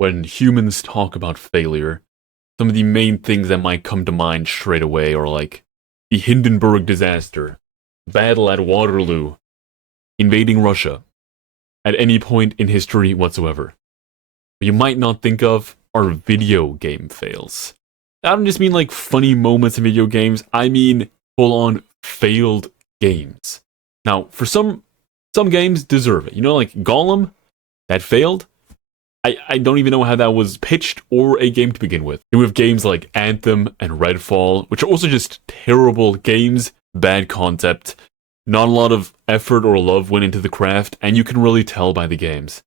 when humans talk about failure, some of the main things that might come to mind straight away are like the Hindenburg disaster, battle at Waterloo, invading Russia, at any point in history whatsoever. What you might not think of are video game fails. I don't just mean like funny moments in video games, I mean full-on failed games. Now, for some games deserve it. You know, like Gollum, that failed. I don't even know how that was pitched or a game to begin with. We have games like Anthem and Redfall, which are also just terrible games, bad concept, not a lot of effort or love went into the craft, and you can really tell by the games.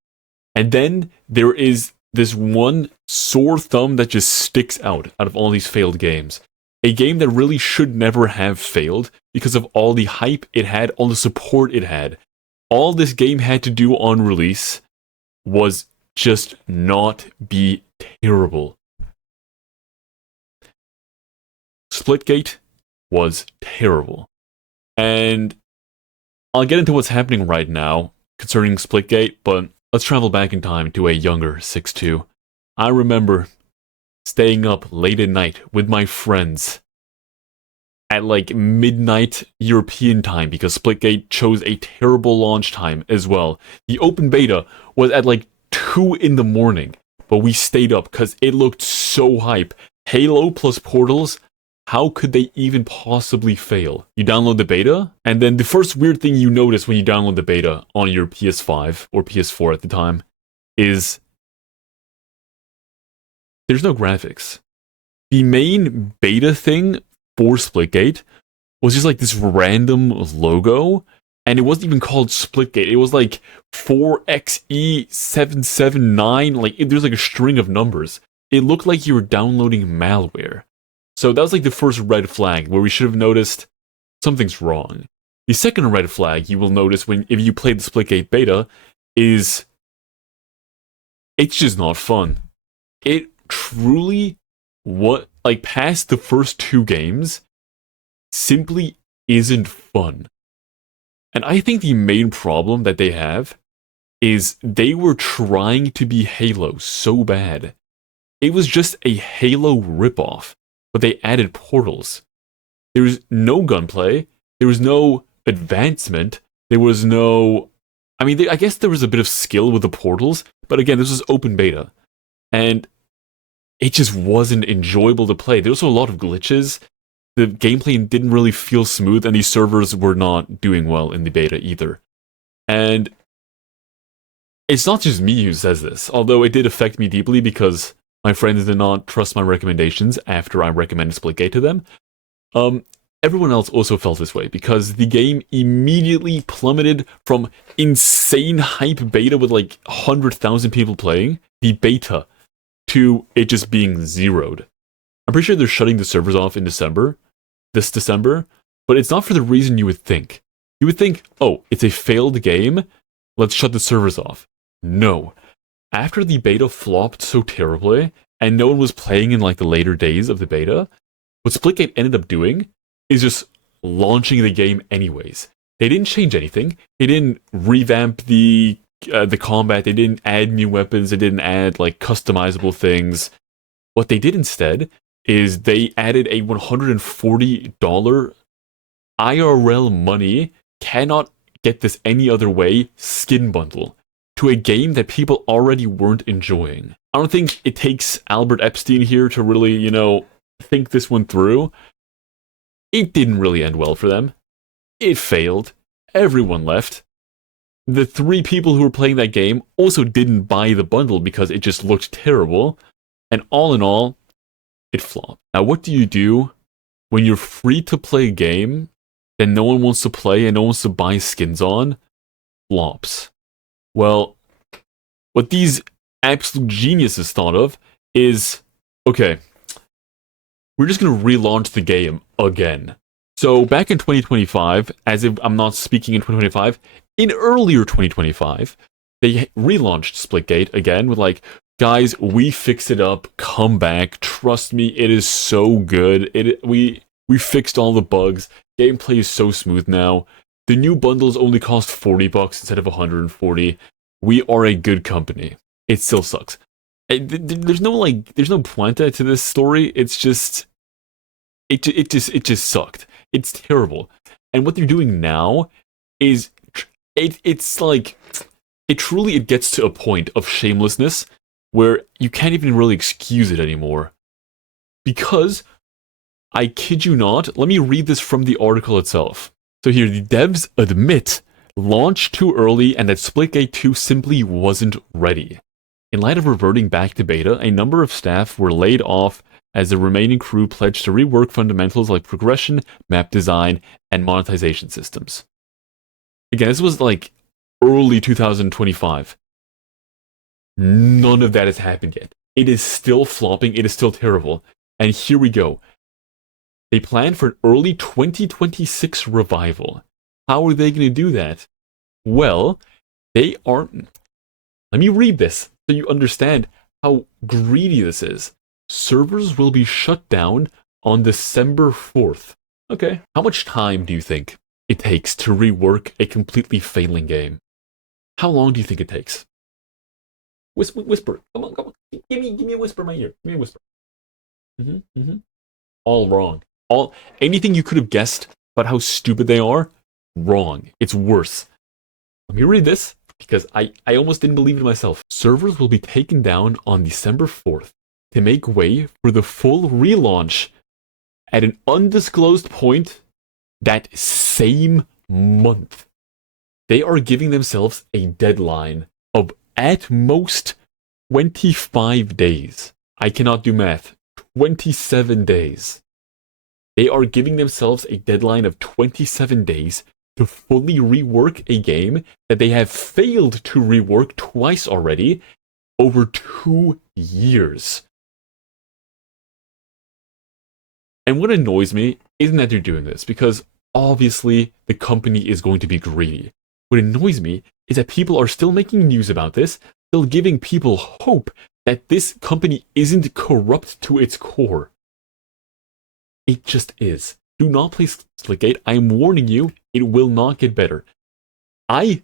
And then there is this one sore thumb that just sticks out of all these failed games. A game that really should never have failed because of all the hype it had, all the support it had. All this game had to do on release was just not be terrible. Splitgate was terrible. And I'll get into what's happening right now concerning Splitgate, but let's travel back in time to a younger cixthoo. I remember staying up late at night with my friends at like midnight European time because Splitgate chose a terrible launch time as well. The open beta was at like 2 in the morning, but we stayed up because it looked so hype. Halo plus Portals, how could they even possibly fail? You download the beta, and then the first weird thing you notice when you download the beta on your PS5 or PS4 at the time is there's no graphics. The main beta thing for Splitgate was just like this random logo, and it wasn't even called Splitgate. It was like 4xe779. Like there's like a string of numbers. It looked like you were downloading malware. So that was like the first red flag where we should have noticed something's wrong. The second red flag you will notice if you play the Splitgate beta is it's just not fun. It truly past the first 2 games simply isn't fun. And I think the main problem that they have is they were trying to be Halo so bad. It was just a Halo ripoff, but they added portals. There was no gunplay. There was no advancement. There was no... I mean, I guess there was a bit of skill with the portals, but again, this was open beta. And it just wasn't enjoyable to play. There was also a lot of glitches. The gameplay didn't really feel smooth, and these servers were not doing well in the beta either. And it's not just me who says this, although it did affect me deeply because my friends did not trust my recommendations after I recommended Splitgate to them. Everyone else also felt this way because the game immediately plummeted from insane hype beta with like 100,000 people playing, the beta, to it just being zeroed. I'm pretty sure they're shutting the servers off in this December, but it's not for the reason you would think. You would think, oh, it's a failed game, let's shut the servers off. No. After the beta flopped so terribly, and no one was playing in like the later days of the beta, what Splitgate ended up doing is just launching the game anyways. They didn't change anything. They didn't revamp the combat. They didn't add new weapons. They didn't add like customizable things. What they did instead is they added a $140 IRL money, cannot get this any other way, skin bundle to a game that people already weren't enjoying. I don't think it takes Albert Epstein here to really, think this one through. It didn't really end well for them. It failed. Everyone left. The 3 people who were playing that game also didn't buy the bundle because it just looked terrible. And all in all, it flopped. Now, what do you do when you're free to play a game that no one wants to play and no one wants to buy skins on? Flops. Well, what these absolute geniuses thought of is, okay, we're just going to relaunch the game again. So back in 2025, as if I'm not speaking in 2025, in earlier 2025, they relaunched Splitgate again with like, guys, we fixed it up, come back, trust me, it is so good. We fixed all the bugs, gameplay is so smooth now. The new bundles only cost $40 instead of $140. We are a good company. It still sucks. There's no pointa to this story. It's just it just sucked. It's terrible. And what they're doing now is it's like it gets to a point of shamelessness where you can't even really excuse it anymore. Because I kid you not, let me read this from the article itself. So here, the devs admit launch too early and that Splitgate 2 simply wasn't ready. In light of reverting back to beta, a number of staff were laid off as the remaining crew pledged to rework fundamentals like progression, map design, and monetization systems. Again, this was like early 2025. None of that has happened yet. It is still flopping, it is still terrible. And here we go. They plan for an early 2026 revival. How are they going to do that? Well, they aren't. Let me read this so you understand how greedy this is. Servers will be shut down on December 4th. Okay. How much time do you think it takes to rework a completely failing game? How long do you think it takes? Whisper. Come on. Give me a whisper in my ear. Give me a whisper. All wrong. Anything you could have guessed about how stupid they are, wrong. It's worse. Let me read this, because I almost didn't believe it myself. Servers will be taken down on December 4th to make way for the full relaunch at an undisclosed point that same month. They are giving themselves a deadline of at most 25 days. I cannot do math. 27 days. They are giving themselves a deadline of 27 days to fully rework a game that they have failed to rework twice already over 2 years. And what annoys me isn't that they're doing this, because obviously the company is going to be greedy. What annoys me is that people are still making news about this, still giving people hope that this company isn't corrupt to its core. It just is. Do not play Splitgate. I am warning you, it will not get better. I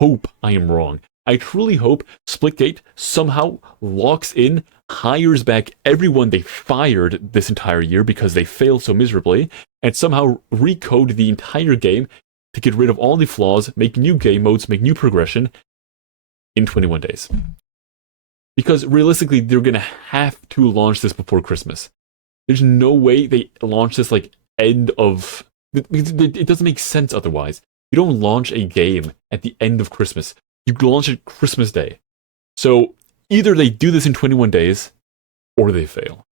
hope I am wrong. I truly hope Splitgate somehow locks in, hires back everyone they fired this entire year because they failed so miserably, and somehow recode the entire game to get rid of all the flaws, make new game modes, make new progression in 21 days. Because realistically, they're going to have to launch this before Christmas. There's no way they launch this like end of... It doesn't make sense otherwise. You don't launch a game at the end of Christmas. You launch it Christmas Day. So either they do this in 21 days, or they fail.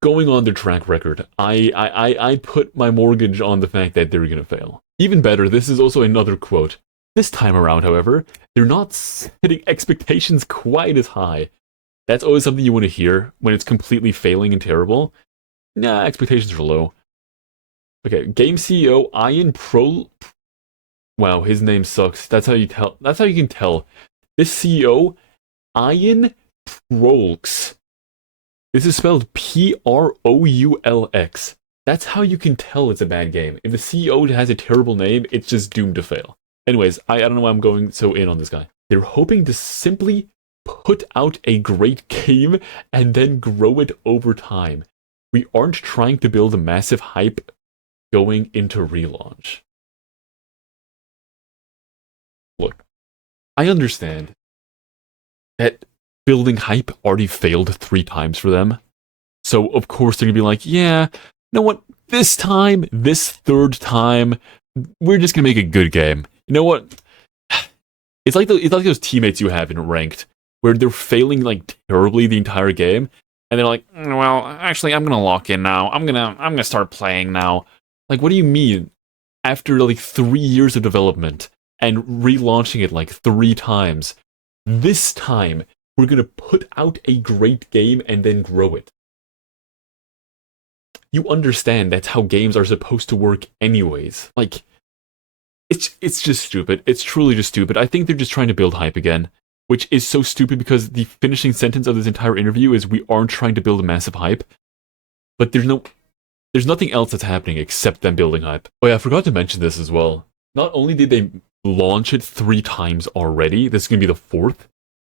Going on their track record, I put my mortgage on the fact that they're going to fail. Even better, this is also another quote. This time around, however, they're not setting expectations quite as high. That's always something you want to hear when it's completely failing and terrible. Nah, expectations are low. Okay, game CEO Ian Pro... Wow, his name sucks. That's how you tell. That's how you can tell. This CEO, Ian Proulx. This is spelled Proulx. That's how you can tell it's a bad game. If the CEO has a terrible name, it's just doomed to fail. Anyways, I don't know why I'm going so in on this guy. They're hoping to simply put out a great game and then grow it over time. We aren't trying to build a massive hype going into relaunch. Look, I understand that building hype already failed 3 times for them. So, of course, they're going to be like, yeah, you know what? This time, this 3rd time, we're just going to make a good game. You know what? It's like those teammates you have in ranked, where they're failing like terribly the entire game, and they're like, well, actually, I'm gonna lock in now. I'm gonna start playing now. Like, what do you mean? After like 3 years of development and relaunching it like 3 times, this time we're gonna put out a great game and then grow it. You understand that's how games are supposed to work anyways. Like, it's just stupid. It's truly just stupid. I think they're just trying to build hype again, which is so stupid because the finishing sentence of this entire interview is we aren't trying to build a massive hype. But there's nothing else that's happening except them building hype. Oh yeah, I forgot to mention this as well. Not only did they launch it 3 times already, this is going to be the 4th,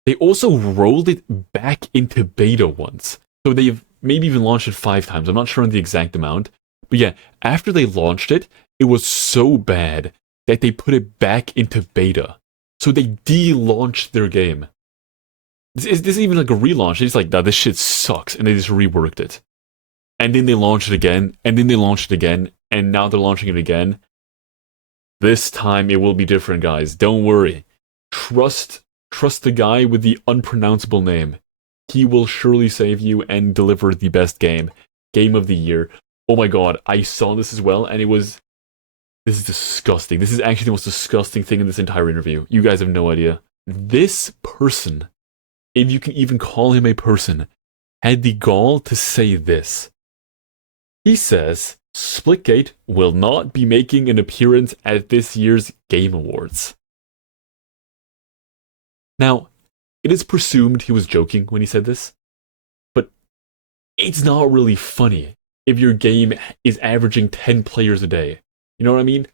They also rolled it back into beta once. So they've maybe even launched it 5 times. I'm not sure on the exact amount. But yeah, after they launched it, it was so bad that they put it back into beta. So they de-launched their game. This is even like a relaunch. They're just like, nah, this shit sucks. And they just reworked it. And then they launched it again. And then they launched it again. And now they're launching it again. This time it will be different, guys. Don't worry. Trust the guy with the unpronounceable name. He will surely save you and deliver the best game. Game of the year. Oh my god, I saw this as well, and it was... This is disgusting. This is actually the most disgusting thing in this entire interview. You guys have no idea. This person, if you can even call him a person, had the gall to say this. He says, Splitgate will not be making an appearance at this year's Game Awards. Now, it is presumed he was joking when he said this, but it's not really funny if your game is averaging 10 players a day. You know what I mean?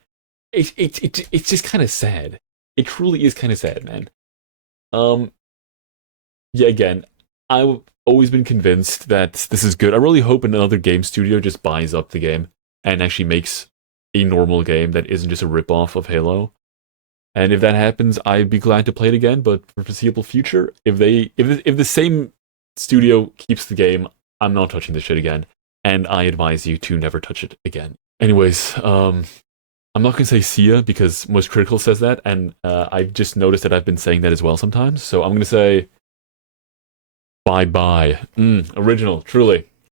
It's just kind of sad. It truly is kind of sad, man. Yeah, again, I've always been convinced that this is good. I really hope another game studio just buys up the game and actually makes a normal game that isn't just a ripoff of Halo. And if that happens, I'd be glad to play it again. But for foreseeable future, if the same studio keeps the game, I'm not touching this shit again. And I advise you to never touch it again. Anyways, I'm not gonna say see ya because Most Critical says that, and I've just noticed that I've been saying that as well sometimes. So I'm gonna say bye bye. Original, truly.